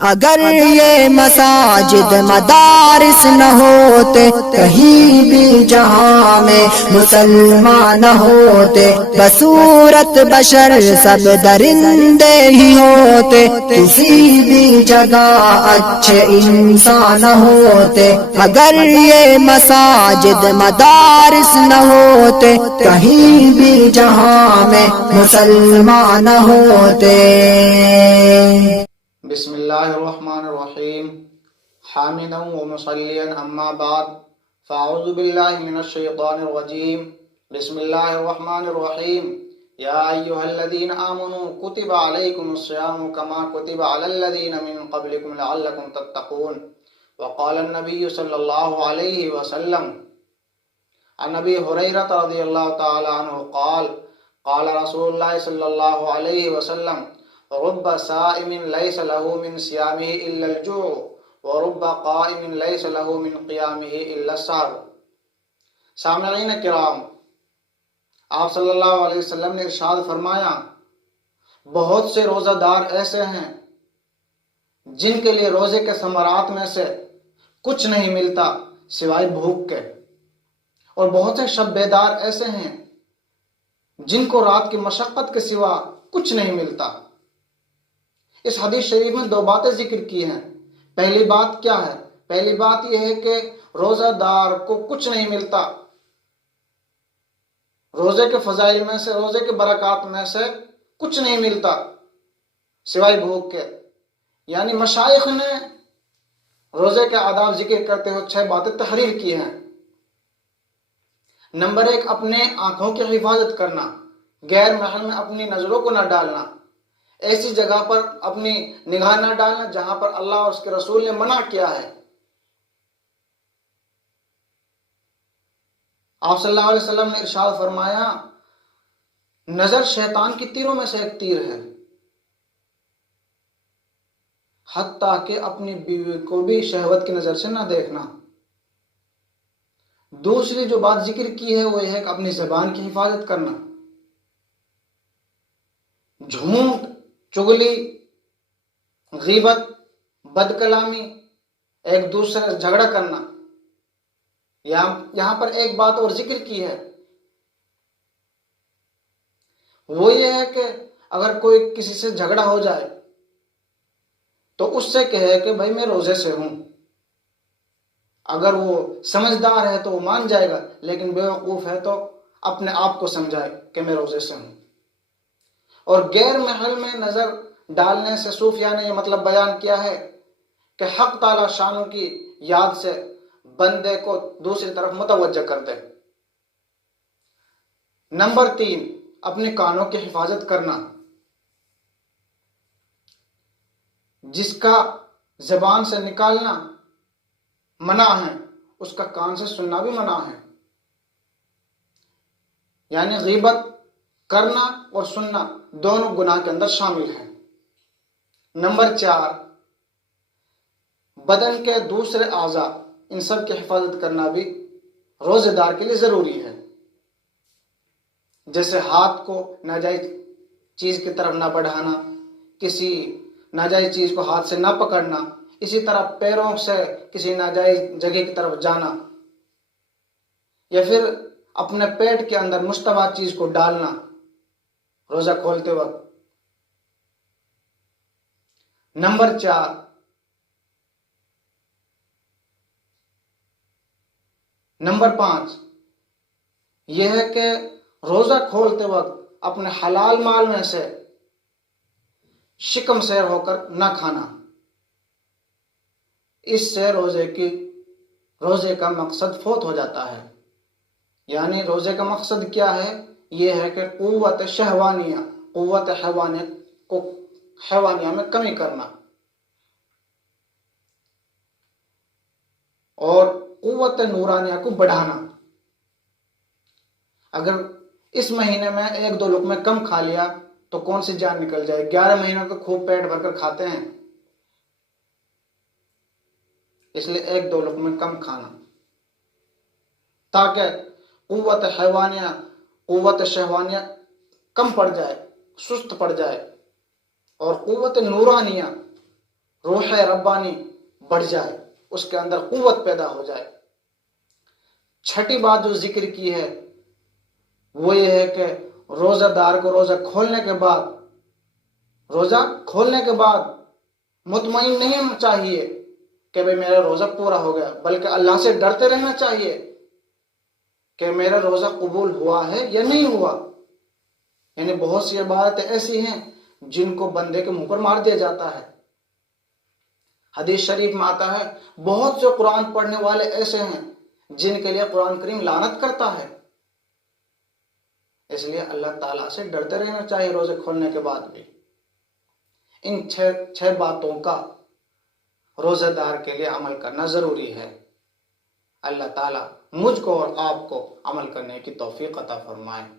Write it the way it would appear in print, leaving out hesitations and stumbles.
اگر یہ مساجد مدارس نہ ہوتے، کہیں بھی جہاں میں مسلمان نہ ہوتے، بصورت بشر سب درندے ہی ہوتے، کسی بھی جگہ اچھے انسان نہ ہوتے۔ اگر یہ مساجد مدارس نہ ہوتے، کہیں بھی جہاں میں مسلمان نہ ہوتے۔ بسم اللہ الرحمن الرحیم، حامدا ومصلیا اما بعد، فاعوذ باللہ من الشیطان الرجیم، بسم اللہ الرحمن الرحیم۔ یا ایہا الذین آمنوا کتب علیکم الصیام کما کتب علی الذین من قبلکم لعلکم تتقون۔ وقال النبی صلی اللہ علیہ وسلم عن ابی ہریرہ رضی اللہ تعالی عنہ قال قال رسول اللہ صلی اللہ علیہ وسلم رب صائم ليس له من صيامه إلا الجوع ورب قائم ليس له من قيامه إلا السهر۔ سامعین کرام، آپ صلی اللہ علیہ وسلم نے ارشاد فرمایا، بہت سے روزہ دار ایسے ہیں جن کے لیے روزے کے ثمرات میں سے کچھ نہیں ملتا سوائے بھوک کے، اور بہت سے شب بیدار ایسے ہیں جن کو رات کی مشقت کے سوا کچھ نہیں ملتا۔ اس حدیث شریف میں دو باتیں ذکر کی ہیں۔ پہلی بات کیا ہے؟ پہلی بات یہ ہے کہ روزہ دار کو کچھ نہیں ملتا، روزے کے فضائل میں سے، روزے کے برکات میں سے کچھ نہیں ملتا سوائے بھوک کے۔ یعنی مشائخ نے روزے کے آداب ذکر کرتے ہوئے 6 باتیں تحریر کی ہیں۔ نمبر 1، اپنے آنکھوں کی حفاظت کرنا، غیر محرم میں اپنی نظروں کو نہ ڈالنا، ایسی جگہ پر اپنی نگاہ نہ ڈالنا جہاں پر اللہ اور اس کے رسول نے منع کیا ہے۔ آپ صلی اللہ علیہ وسلم نے ارشاد فرمایا، نظر شیطان کی تیروں میں سے ایک تیر ہے، حتیٰ کہ اپنی بیوی کو بھی شہوت کی نظر سے نہ دیکھنا۔ دوسری جو بات ذکر کی ہے وہ یہ ہے کہ اپنی زبان کی حفاظت کرنا، جھوٹ، چغلی، غیبت، بد کلامی، ایک دوسرے سے جھگڑا کرنا۔ یہاں پر ایک بات اور ذکر کی ہے، وہ یہ ہے کہ اگر کوئی کسی سے جھگڑا ہو جائے تو اس سے کہے کہ بھائی میں روزے سے ہوں۔ اگر وہ سمجھدار ہے تو وہ مان جائے گا، لیکن بیوقوف ہے تو اپنے آپ کو سمجھائے کہ میں روزے سے ہوں۔ اور غیر محرم میں نظر ڈالنے سے صوفیاء نے یہ مطلب بیان کیا ہے کہ حق تعالی شانوں کی یاد سے بندے کو دوسری طرف متوجہ کر دے۔ نمبر 3، اپنے کانوں کی حفاظت کرنا، جس کا زبان سے نکالنا منع ہے اس کا کان سے سننا بھی منع ہے۔ یعنی غیبت کرنا اور سننا دونوں گناہ کے اندر شامل ہیں۔ نمبر 4، بدن کے دوسرے اعضاء ان سب کی حفاظت کرنا بھی روزے دار کے لیے ضروری ہے۔ جیسے ہاتھ کو ناجائز چیز کی طرف نہ بڑھانا، کسی ناجائز چیز کو ہاتھ سے نہ پکڑنا، اسی طرح پیروں سے کسی ناجائز جگہ کی طرف جانا، یا پھر اپنے پیٹ کے اندر مشتبہ چیز کو ڈالنا روزہ کھولتے وقت۔ نمبر 4، نمبر 5 یہ ہے کہ روزہ کھولتے وقت اپنے حلال مال میں سے شکم سیر ہو کر نہ کھانا۔ اس سے روزے کا مقصد فوت ہو جاتا ہے۔ یعنی روزے کا مقصد کیا ہے؟ یہ ہے کہ قوت حیوانیہ میں کمی کرنا اور قوت نورانیہ کو بڑھانا۔ اگر اس مہینے میں 1-2 لقمے کم کھا لیا تو کون سی جان نکل جائے؟ 11 مہینوں تو خوب پیٹ بھر کر کھاتے ہیں، اس لیے 1-2 لقمے کم کھانا تاکہ قوت شہوانیہ کم پڑ جائے، سست پڑ جائے۔ اور قوت نورانیہ، روح ربانی بڑھ جائے، اس کے اندر قوت پیدا ہو جائے۔ چھٹی بات جو ذکر کی ہے وہ یہ ہے کہ روزہ دار کو روزہ کھولنے کے بعد مطمئن نہیں چاہیے کہ بھئی میرا روزہ پورا ہو گیا، بلکہ اللہ سے ڈرتے رہنا چاہیے کہ میرا روزہ قبول ہوا ہے یا نہیں ہوا۔ یعنی بہت سی عبادتیں ایسی ہیں جن کو بندے کے منہ پر مار دیا جاتا ہے۔ حدیث شریف میں آتا ہے بہت سے قرآن پڑھنے والے ایسے ہیں جن کے لیے قرآن کریم لعنت کرتا ہے۔ اس لیے اللہ تعالیٰ سے ڈرتے رہنا چاہیے روزے کھولنے کے بعد بھی۔ ان چھ باتوں کا روزہ دار کے لیے عمل کرنا ضروری ہے۔ اللہ تعالیٰ مجھ کو اور آپ کو عمل کرنے کی توفیق عطا فرمائے۔